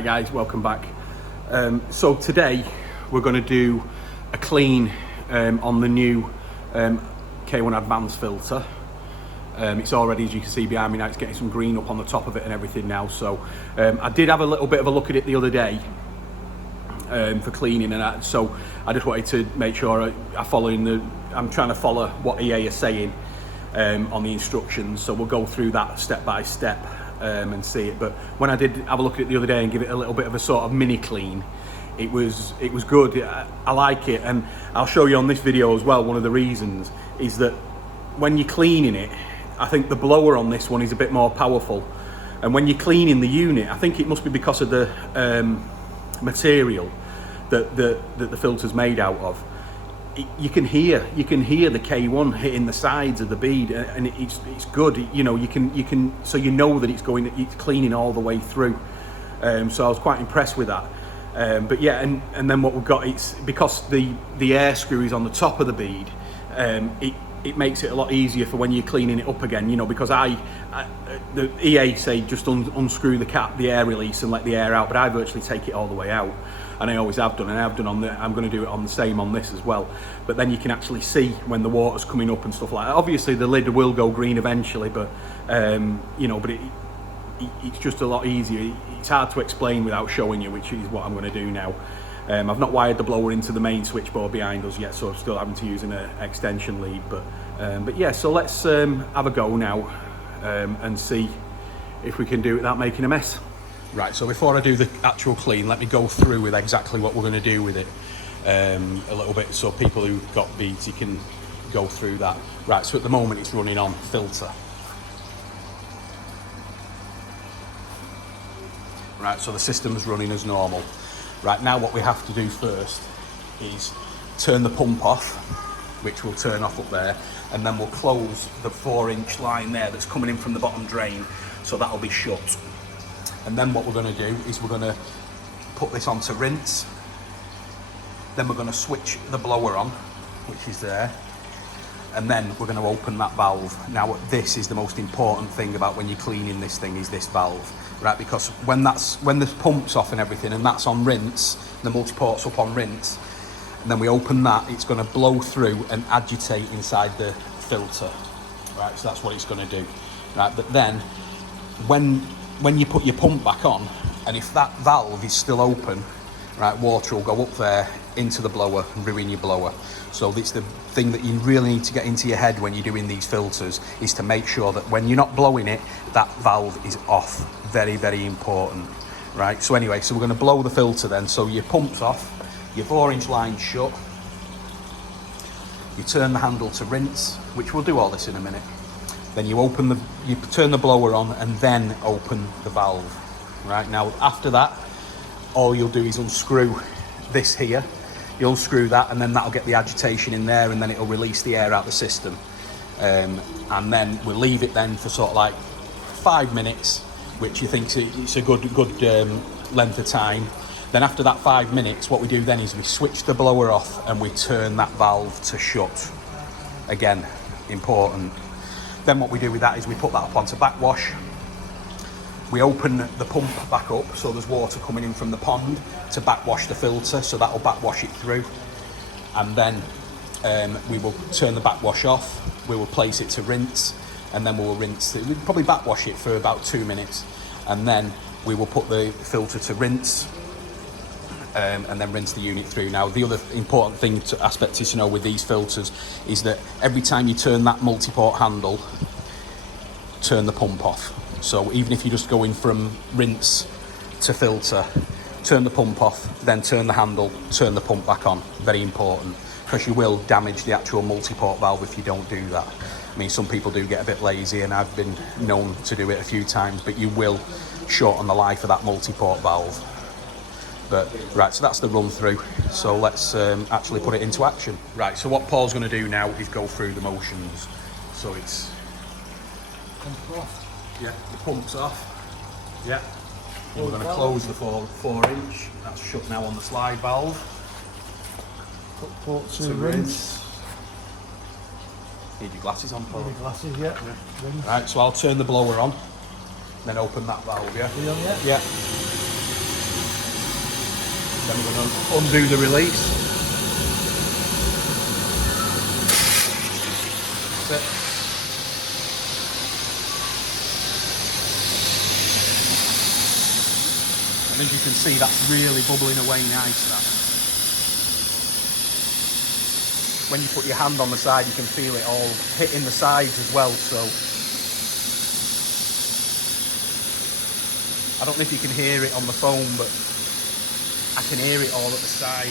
Hi guys, welcome back. So today we're going to do a clean on the new K1 Advanced filter. It's already, as you can see behind me now, it's getting some green up on the top of it and everything now. So I did have a little bit of a look at it the other day for cleaning, and so I just wanted to make sure I'm trying to follow what EA is saying on the instructions. So we'll go through that step by step and see it. But when I did have a look at it the other day and give it a little bit of a sort of mini clean, it was good. I like it, and I'll show you on this video as well. One of the reasons is that when you're cleaning it, I think the blower on this one is a bit more powerful, and when you're cleaning the unit, I think it must be because of the material that the filter's made out of. You can hear the K1 hitting the sides of the bead, and it's good. You know, you can so you know that it's cleaning all the way through. So I was quite impressed with that. But yeah, and then what we've got, it's because the air screw is on the top of the bead. It makes it a lot easier for when you're cleaning it up again, you know, because the EA say just unscrew the cap, the air release, and let the air out, but I virtually take it all the way out, and I always have done, and I've done I'm going to do it on the same on this as well. But then you can actually see when the water's coming up and stuff like that. Obviously the lid will go green eventually, but you know, but it's just a lot easier. It's hard to explain without showing you, which is what I'm going to do now. I've not wired the blower into the main switchboard behind us yet, so I'm still having to use an extension lead. But yeah, so let's have a go now and see if we can do it without making a mess. Right, so before I do the actual clean, let me go through with exactly what we're going to do with it a little bit, so people who've got beads, you can go through that. Right, so at the moment it's running on filter. Right, so the system's running as normal. Right, now what we have to do first is turn the pump off, which will turn off up there, and then we'll close the 4-inch line there that's coming in from the bottom drain, so that'll be shut. And then what we're going to do is we're going to put this onto rinse, then we're going to switch the blower on, which is there, and then we're going to open that valve. Now this is the most important thing about when you're cleaning this thing, is this valve. Right, because when the pump's off and everything, and that's on rinse, the multi-port's up on rinse, and then we open that, it's going to blow through and agitate inside the filter. Right, so that's what it's going to do. Right, but then when you put your pump back on, and if that valve is still open, right, water will go up there into the blower and ruin your blower. So it's the thing that you really need to get into your head when you're doing these filters, is to make sure that when you're not blowing it, that valve is off. Very, very important. Right, so anyway, so we're going to blow the filter then. So your pump's off, your 4-inch line's shut, you turn the handle to rinse, which we'll do all this in a minute. Then you turn the blower on and then open the valve. Right, now after that, all you'll do is unscrew this here. You'll unscrew that, and then that'll get the agitation in there, and then it'll release the air out the system. And then we'll leave it then for sort of like 5 minutes, which you think it's a good length of time. Then after that 5 minutes, what we do then is we switch the blower off and we turn that valve to shut. Again, important. Then what we do with that is we put that up onto backwash. We open the pump back up, so there's water coming in from the pond to backwash the filter, so that'll backwash it through. And then we will turn the backwash off, we will place it to rinse, and then we'll rinse it. We'll probably backwash it for about 2 minutes, and then we will put the filter to rinse, and then rinse the unit through. Now, the other important aspect is to know with these filters is that every time you turn that multi-port handle, turn the pump off. So even if you're just going from rinse to filter, turn the pump off, then turn the handle, turn the pump back on. Very important, because you will damage the actual multi-port valve if you don't do that. I mean, some people do get a bit lazy, and I've been known to do it a few times, but you will shorten the life of that multi-port valve. But right, so that's the run through. So let's actually put it into action. Right, so what Paul's going to do now is go through the motions. So it's... Yeah, the pump's off. Yeah. And we're going to close the 4-inch. That's shut now on the slide valve. Put port to rinse. Need your glasses on, Paul. Need your glasses, yeah. Right, so I'll turn the blower on, then open that valve, yeah? Are you on yet? Yeah. Then we're going to undo the release. That's it. And as you can see, that's really bubbling away nice, that. When you put your hand on the side, you can feel it all hitting the sides as well, so. I don't know if you can hear it on the phone, but I can hear it all at the side.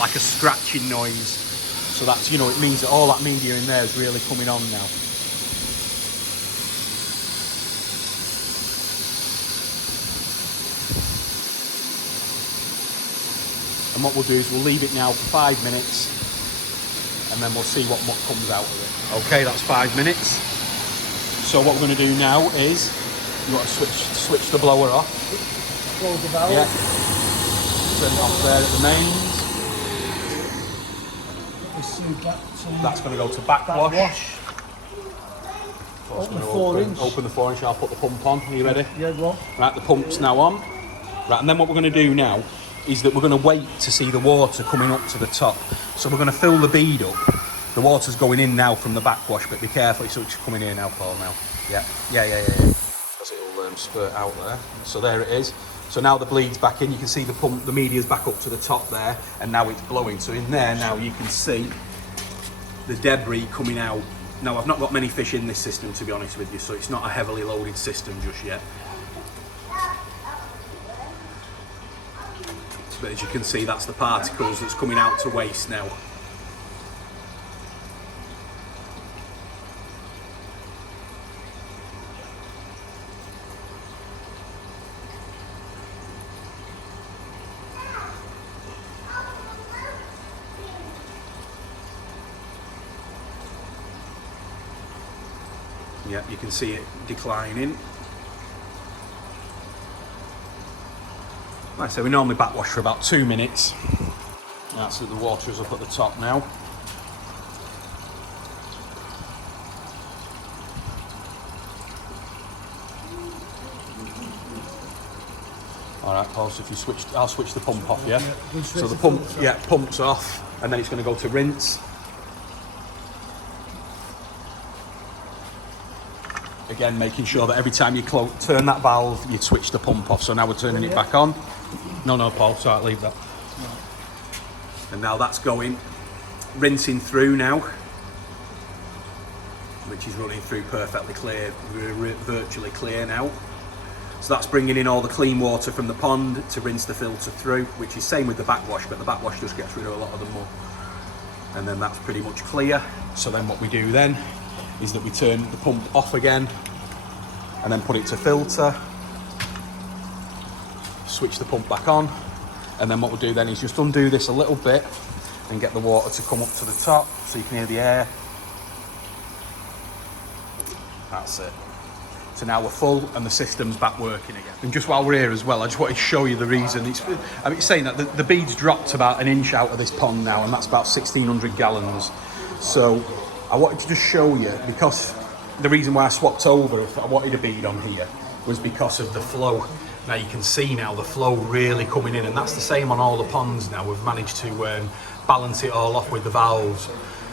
Like a scratching noise. So that's, you know, it means that all that media in there is really coming on now. And what we'll do is we'll leave it now for 5 minutes and then we'll see what comes out of it. Okay, that's 5 minutes. So what we're going to do now is, you want to switch the blower off. Close the valve. Yeah. Turn it off there at the mains. That's going to go to backwash. Open the 4-inch. Open the 4-inch, I'll put the pump on. Are you ready? Yeah, go on. Right, the pump's now on. Right, and then what we're going to do now is that we're going to wait to see the water coming up to the top. So we're going to fill the bead up. The water's going in now from the backwash, but be careful, it's coming in now, Paul, now. Yeah. Because it'll spurt out there. So there it is. So now the bleed's back in, you can see the pump, the media's back up to the top there, and now it's blowing. So in there now you can see the debris coming out. Now I've not got many fish in this system, to be honest with you, so it's not a heavily loaded system just yet. But as you can see, that's the particles that's coming out to waste now. Yeah, you can see it declining. Like I say, we normally backwash for about 2 minutes. That's it, the water is up at the top now. Alright, Paul, so if you switch, I'll switch the pump off, yeah? So the pump, pump's off, and then it's going to go to rinse. Again, making sure that every time you turn that valve, you switch the pump off. So now we're turning it back on. No, Paul, sorry, leave that. And now that's going, rinsing through now, which is running through perfectly clear, virtually clear now. So that's bringing in all the clean water from the pond to rinse the filter through, which is same with the backwash, but the backwash just gets rid of a lot of the mud. And then that's pretty much clear. So then what we do then is that we turn the pump off again and then put it to filter, switch the pump back on, and then what we'll do then is just undo this a little bit and get the water to come up to the top so you can hear the air. That's it. So now we're full and the system's back working again. And just while we're here as well, I just want to show you the reason. It's saying that the bead's dropped about an inch out of this pond now, and that's about 1,600 gallons. So I wanted to just show you, because the reason why I swapped over, if I wanted a bead on here, was because of the flow. Now you can see now the flow really coming in, and that's the same on all the ponds now. We've managed to balance it all off with the valves,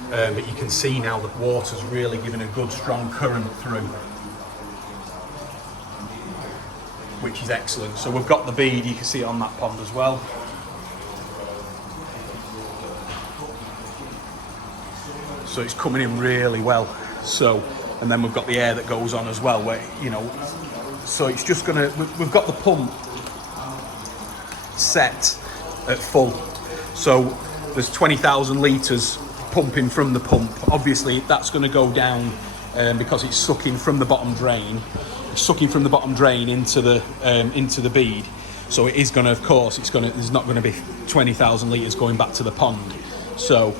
but you can see now the water's really giving a good strong current through, which is excellent. So we've got the bead, you can see it on that pond as well. So it's coming in really well. So, and then we've got the air that goes on as well, where, you know, so it's just gonna, we've got the pump set at full. So there's 20,000 litres pumping from the pump. Obviously that's gonna go down because it's sucking from the bottom drain. It's sucking from the bottom drain into the bead. So it is gonna, of course, there's not gonna be 20,000 litres going back to the pond. So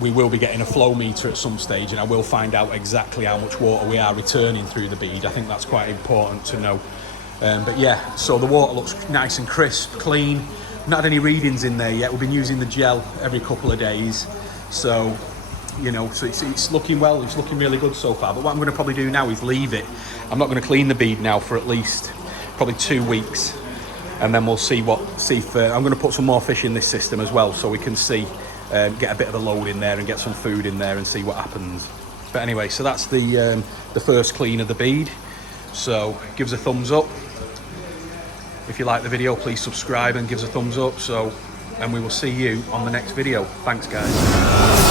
we will be getting a flow meter at some stage, and I will find out exactly how much water we are returning through the bead. I think that's quite important to know. But yeah, so the water looks nice and crisp, clean. Not had any readings in there yet. We've been using the gel every couple of days. So You know, so it's looking well, it's looking really good so far. But what I'm going to probably do now is leave it. I'm not going to clean the bead now for at least probably 2 weeks, and then we'll see if I'm going to put some more fish in this system as well, so we can see, get a bit of a load in there and get some food in there and see what happens. But anyway, so that's the first clean of the bead. So give us a thumbs up. If you like the video, please subscribe and give us a thumbs up. And we will see you on the next video. Thanks, guys.